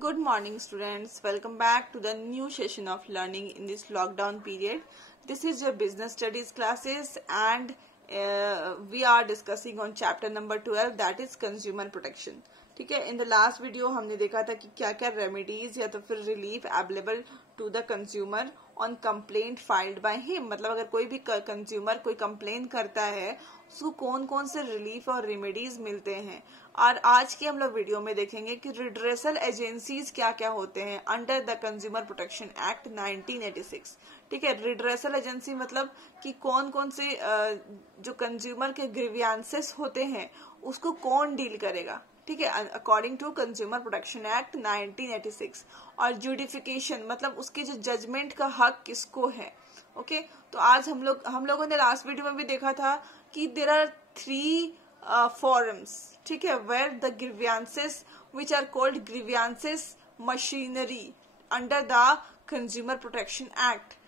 Good morning, students. Welcome back to the new session of learning in this lockdown period. This is your business studies classes, and we are discussing on chapter number 12, that is consumer protection. ठीक है, in the last video हमने देखा था कि क्या क्या remedies या तो फिर relief available to the consumer on complaint filed by him. मतलब अगर कोई भी कंज्यूमर कोई कंप्लेन करता है उसको कौन कौन से रिलीफ और रेमेडीज मिलते हैं। और आज की हम लोग वीडियो में देखेंगे कि रिड्रेसल एजेंसीज क्या क्या होते हैं under the consumer protection act 1986। ठीक है, रिड्रेसल एजेंसी मतलब कि कौन कौन से जो कंज्यूमर के ग्रीवियंसेस होते हैं उसको कौन डील करेगा। ठीक है, according to consumer protection act 1986। और जुडिफिकेशन मतलब उसकी जो जजमेंट का हक किसको है। ओके, तो आज हम लोगों ने लास्ट वीडियो में भी देखा था कि देयर आर 3 forums, ठीक है, where the grievances which are called grievances machinery under the consumer protection act.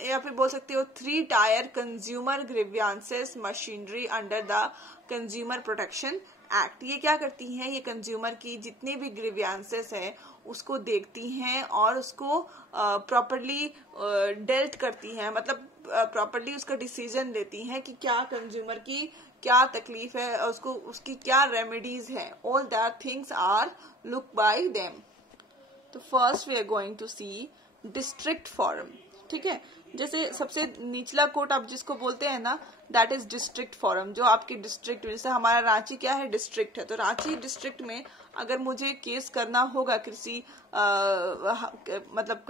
या फिर बोल सकते हो 3 tier consumer grievances machinery under the consumer protection act. ये क्या करती हैं, ये कंज्यूमर की जितने भी ग्रीवियंसेस है उसको देखती हैं और उसको प्रॉपरली डेल्ट करती हैं, मतलब प्रॉपरली उसका डिसीजन लेती हैं कि क्या कंज्यूमर की क्या तकलीफ है और उसको उसकी क्या रेमेडीज है। All that things are look by them. तो first we are going to see district forum. ठीक है, जैसे सबसे निचला कोर्ट आप जिसको बोलते हैं ना, दैट इज डिस्ट्रिक्ट फोरम। जो आपकी डिस्ट्रिक्ट, जैसे हमारा रांची क्या है, डिस्ट्रिक्ट है, तो रांची डिस्ट्रिक्ट में अगर मुझे केस करना होगा किसी मतलब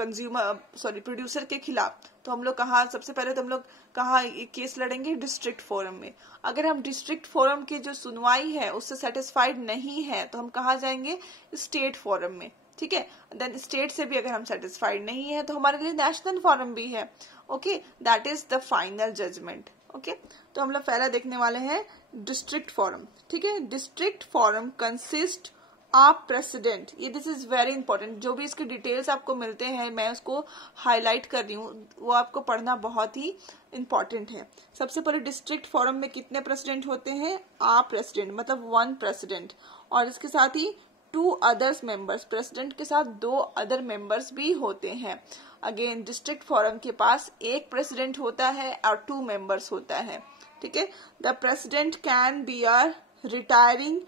प्रोड्यूसर के खिलाफ, तो हम लोग कहाँ सबसे पहले तो हम लोग कहाँ केस लड़ेंगे, डिस्ट्रिक्ट फोरम में। अगर हम डिस्ट्रिक्ट फोरम की जो सुनवाई है उससे सेटिस्फाइड नहीं है तो हम कहाँ जाएंगे, स्टेट फोरम में। ठीक है, देन स्टेट से भी अगर हम सेटिस्फाइड नहीं है तो हमारे लिए नेशनल फोरम भी है। Okay, that is the final judgement. Okay, तो हम लोग पहला देखने वाले हैं डिस्ट्रिक्ट फोरम। ठीक है, district forum consist of president. ये दिस इज वेरी इंपॉर्टेंट। जो भी इसके डिटेल्स आपको मिलते हैं मैं उसको हाईलाइट कर रही हूँ, वो आपको पढ़ना बहुत ही इंपॉर्टेंट है। सबसे पहले डिस्ट्रिक्ट फोरम में कितने प्रेसिडेंट होते हैं, आप प्रेसिडेंट मतलब 1 प्रेसिडेंट, और इसके साथ ही 2 अदर्स मेंबर्स। प्रेसिडेंट के साथ 2 अदर मेंबर्स भी होते हैं। अगेन डिस्ट्रिक्ट फोरम के पास 1 प्रेसिडेंट होता है और 2 मेंबर्स होता है। ठीक है, the president can be a retiring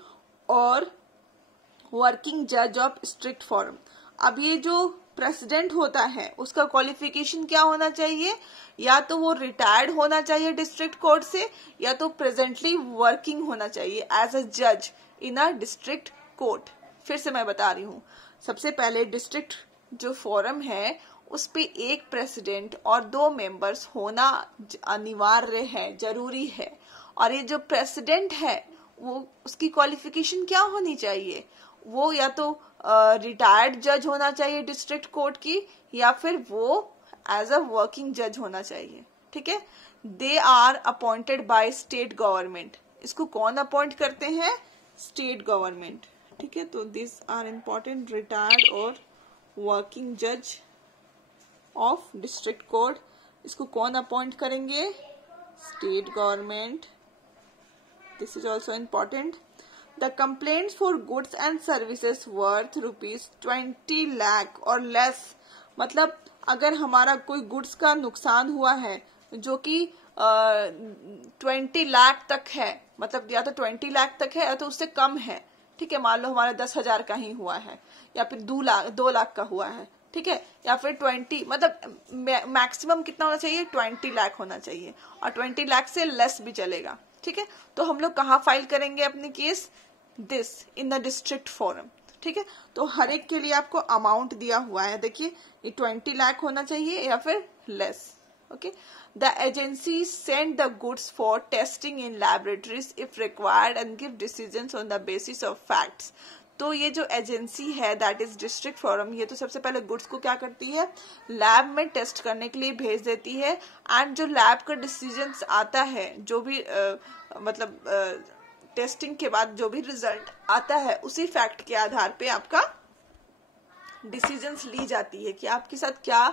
और वर्किंग जज ऑफ स्ट्रिक्ट फोरम। अब ये जो प्रेसिडेंट होता है उसका क्वालिफिकेशन क्या होना चाहिए, या तो वो रिटायर्ड होना चाहिए डिस्ट्रिक्ट कोर्ट से, या तो प्रेजेंटली वर्किंग होना चाहिए एज अ जज इन अ डिस्ट्रिक्ट कोर्ट। फिर से मैं बता रही हूँ, सबसे पहले डिस्ट्रिक्ट जो फोरम है उस पे 1 प्रेसिडेंट और 2 मेंबर्स होना अनिवार्य है, जरूरी है। और ये जो प्रेसिडेंट है वो उसकी क्वालिफिकेशन क्या होनी चाहिए, वो या तो रिटायर्ड जज होना चाहिए डिस्ट्रिक्ट कोर्ट की, या फिर वो एज अ वर्किंग जज होना चाहिए। ठीक है, they are appointed by state government. इसको कौन अपॉइंट करते हैं, स्टेट गवर्नमेंट। ठीक है, तो दिस आर इम्पोर्टेंट, रिटायर्ड और वर्किंग जज ऑफ डिस्ट्रिक्ट कोर्ट, इसको कौन अपॉइंट करेंगे, state government. This is also important. The complaints for goods and services worth ₹20 lakh और लेस। मतलब अगर हमारा कोई गुड्स का नुकसान हुआ है जो कि 20 लाख तक है, मतलब या तो 20 लाख तक है या तो उससे कम है। ठीक है, मान लो हमारा 10,000 का ही हुआ है, या फिर 2 लाख का हुआ है। ठीक है, या फिर 20, मतलब मैक्सिमम कितना होना चाहिए, 20 लाख होना चाहिए, और 20 लाख से लेस भी चलेगा। ठीक है, तो हम लोग कहाँ फाइल करेंगे अपनी case, this in the district forum. ठीक है, तो हर एक के लिए आपको अमाउंट दिया हुआ है, देखिए ये 20 लाख होना चाहिए या फिर less. Okay, the agency send the goods for testing in laboratories if required and give decisions on the basis of facts. तो ये जो एजेंसी है दैट इज डिस्ट्रिक्ट फोरम, ये तो सबसे पहले गुड्स को क्या करती है, लैब में टेस्ट करने के लिए भेज देती है, एंड जो लैब का डिसीजंस आता है, जो भी मतलब टेस्टिंग के बाद जो भी रिजल्ट आता है उसी फैक्ट के आधार पे आपका डिसीजंस ली जाती है कि आपके साथ क्या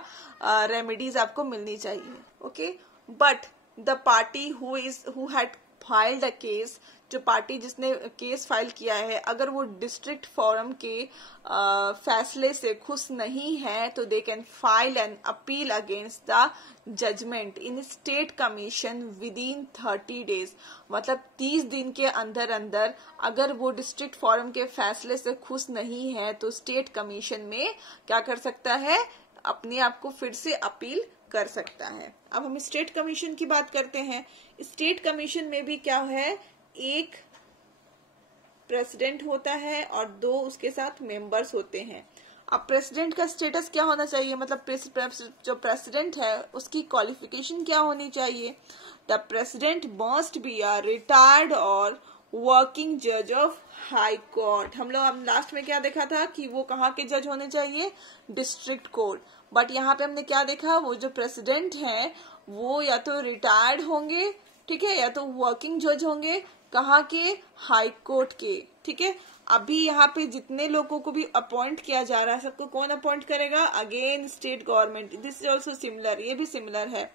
रेमेडीज आपको मिलनी चाहिए। Okay, but the party who had filed a case, जो पार्टी जिसने केस फाइल किया है, अगर वो डिस्ट्रिक्ट फोरम के फैसले से खुश नहीं है तो they can file an appeal against the judgement in state commission within 30 days. मतलब 30 दिन के अंदर अंदर अगर वो डिस्ट्रिक्ट फोरम के फैसले से खुश नहीं है तो स्टेट कमीशन में क्या कर सकता है, अपने आप को फिर से अपील कर सकता है। अब हम स्टेट कमीशन की बात करते हैं। स्टेट कमीशन में भी क्या है, एक प्रेसिडेंट होता है और 2 उसके साथ मेंबर्स होते हैं। अब प्रेसिडेंट का स्टेटस क्या होना चाहिए, मतलब जो प्रेसिडेंट है उसकी क्वालिफिकेशन क्या होनी चाहिए। The president must be a retired और वर्किंग जज ऑफ हाई कोर्ट। हम लोग लास्ट में क्या देखा था कि वो कहाँ के जज होने चाहिए, डिस्ट्रिक्ट कोर्ट। बट यहाँ पे हमने क्या देखा, वो जो प्रेसिडेंट है वो या तो रिटायर्ड होंगे, ठीक है, या तो वर्किंग जज होंगे, कहाँ के, हाई कोर्ट के, ठीक है। अभी यहाँ पे जितने लोगों को भी अपॉइंट किया जा रहा है, सबको कौन अपॉइंट करेगा, again state government. This is also similar, ये भी सिमिलर है,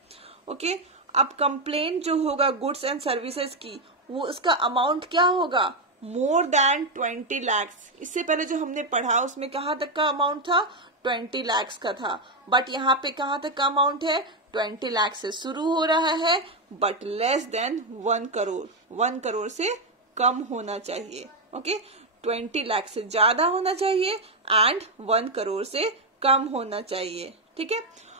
ओके। अब कंप्लेंट जो होगा गुड्स एंड सर्विसेज की, वो उसका अमाउंट क्या होगा, मोर देन 20 lakhs। इससे पहले जो हमने पढ़ा उसमें कहाँ तक का अमाउंट था, 20 lakhs का था। बट यहाँ पे कहाँ तक का अमाउंट है, 20 lakhs से शुरू हो रहा है, but less than 1 crore. 1 crore से कम होना चाहिए, ओके। 20 लाख से ज्यादा होना चाहिए एंड 1 करोड़ से कम होना चाहिए, ठीक है।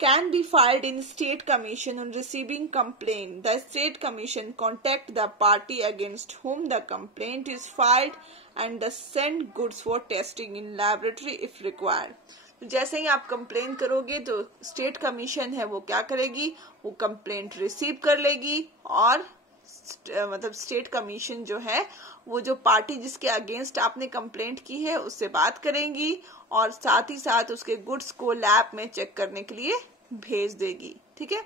Can be filed in state commission on receiving complaint. The state commission contact the party against whom the complaint is filed and the send goods for testing in laboratory if required. जैसे ही आप complain करोगे तो state commission है वो क्या करेगी, वो complaint receive कर लेगी और मतलब स्टेट कमीशन जो है वो जो पार्टी जिसके अगेंस्ट आपने कंप्लेंट की है उससे बात करेंगी और साथ ही साथ उसके गुड्स को लैब में चेक करने के लिए भेज देगी, ठीक है।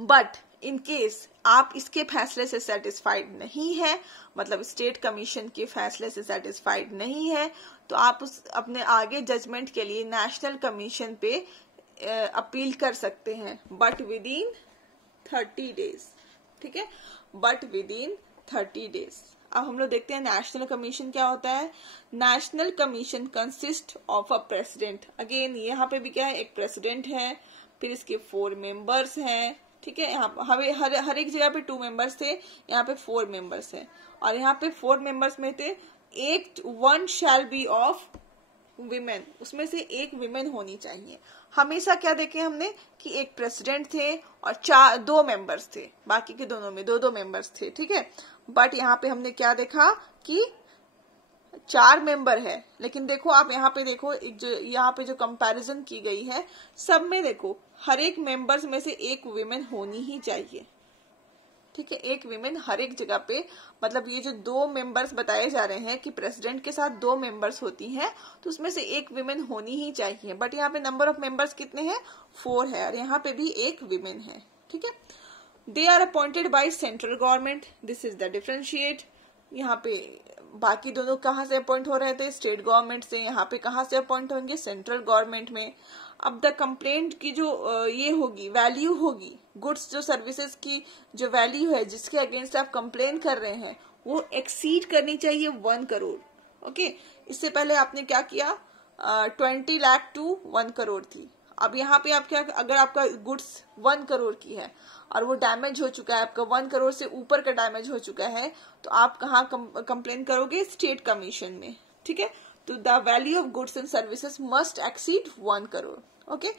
बट इन केस आप इसके फैसले से सेटिस्फाइड नहीं है, मतलब स्टेट कमीशन के फैसले से सेटिस्फाइड नहीं है, तो आप उस अपने आगे जजमेंट के लिए नेशनल कमीशन पे अपील कर सकते हैं, बट विद इन 30 डेज, ठीक है, बट विद इन 30 डेज। अब हम लोग देखते हैं नेशनल कमीशन क्या होता है। National commission consist of a president. Again यहाँ पे भी क्या है, एक प्रेसिडेंट है, फिर इसके 4 मेंबर्स हैं, ठीक है। यहाँ हर एक जगह पे 2 मेंबर्स थे, यहाँ पे 4 मेंबर्स हैं और यहाँ पे 4 मेंबर्स में थे एक 1 शैल बी ऑफ विमेन, उसमें से एक विमेन होनी चाहिए। हमेशा क्या देखे हमने कि एक प्रेसिडेंट थे और 2 मेंबर्स थे, बाकी के दोनों में 2 मेंबर्स थे, ठीक है। बट यहाँ पे हमने क्या देखा कि 4 मेंबर है, लेकिन देखो आप यहाँ पे देखो, एक जो यहाँ पे जो कंपैरिजन की गई है सब में देखो हर एक मेंबर्स में से एक विमेन होनी ही चाहिए, ठीक है। एक विमेन हर एक जगह पे, मतलब ये जो 2 मेंबर्स बताए जा रहे हैं कि प्रेसिडेंट के साथ 2 मेंबर्स होती हैं, तो उसमें से एक विमेन होनी ही चाहिए। बट यहाँ पे नंबर ऑफ मेंबर्स कितने हैं, 4 है और यहाँ पे भी एक विमेन है, ठीक है। They are appointed by central government, this is the differentiate. यहाँ पे बाकी दोनों कहाँ से अपॉइंट हो रहे थे, स्टेट गवर्नमेंट से, यहाँ पे कहाँ से अपॉइंट होंगे, सेंट्रल गवर्नमेंट में। अब द कंप्लेंट की जो ये होगी, वैल्यू होगी, गुड्स जो सर्विसेज की जो वैल्यू है जिसके अगेंस्ट आप कंप्लेन कर रहे हैं वो एक्सीड करनी चाहिए 1 करोड़, ओके। इससे पहले आपने क्या किया, 20 लाख टू 1 करोड़ थी। अब यहाँ पे आप क्या, अगर आपका गुड्स 1 करोड़ की है और वो डैमेज हो चुका है, आपका 1 करोड़ से ऊपर का डैमेज हो चुका है, तो आप कहाँ कंप्लेन करोगे, स्टेट कमीशन में, ठीक है। तो the value of goods and services must exceed 1 crore, okay.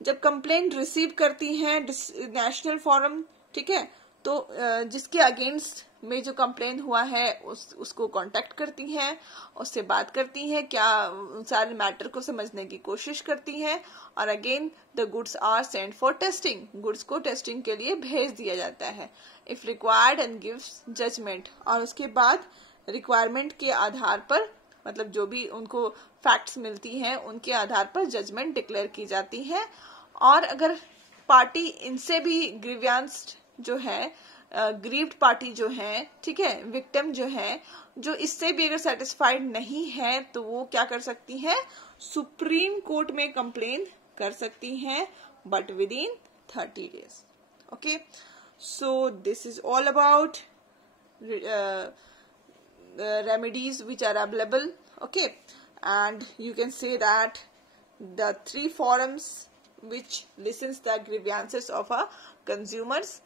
जब कंप्लेंट रिसीव करती है नेशनल फोरम, ठीक है, तो जिसके अगेंस्ट में जो कंप्लेन हुआ है उसको कांटेक्ट करती हैं, उससे बात करती हैं, क्या सारे मैटर को समझने की कोशिश करती हैं और again the goods are sent for testing, goods को टेस्टिंग के लिए भेज दिया जाता है if required and gives judgement. और उसके बाद रिक्वायरमेंट के आधार पर, मतलब जो भी उनको फैक्ट्स मिलती हैं उनके आधार पर जजमेंट डिक्लेयर की जाती है। और अगर पार्टी इनसे भी ग्रीवियंस जो है, ग्रीव्ड पार्टी जो है, ठीक है, विक्टिम जो है, जो इससे भी अगर सेटिस्फाइड नहीं है तो वो क्या कर सकती है, सुप्रीम कोर्ट में कंप्लेन कर सकती हैं, but with in 30 days, okay. So this is all about remedies which are available. Okay, and you can say that the 3 forums which listens the grievances of our consumers.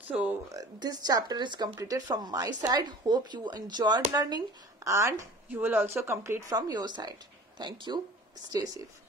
So this chapter is completed from my side. Hope you enjoyed learning and you will also complete from your side. Thank you. Stay safe.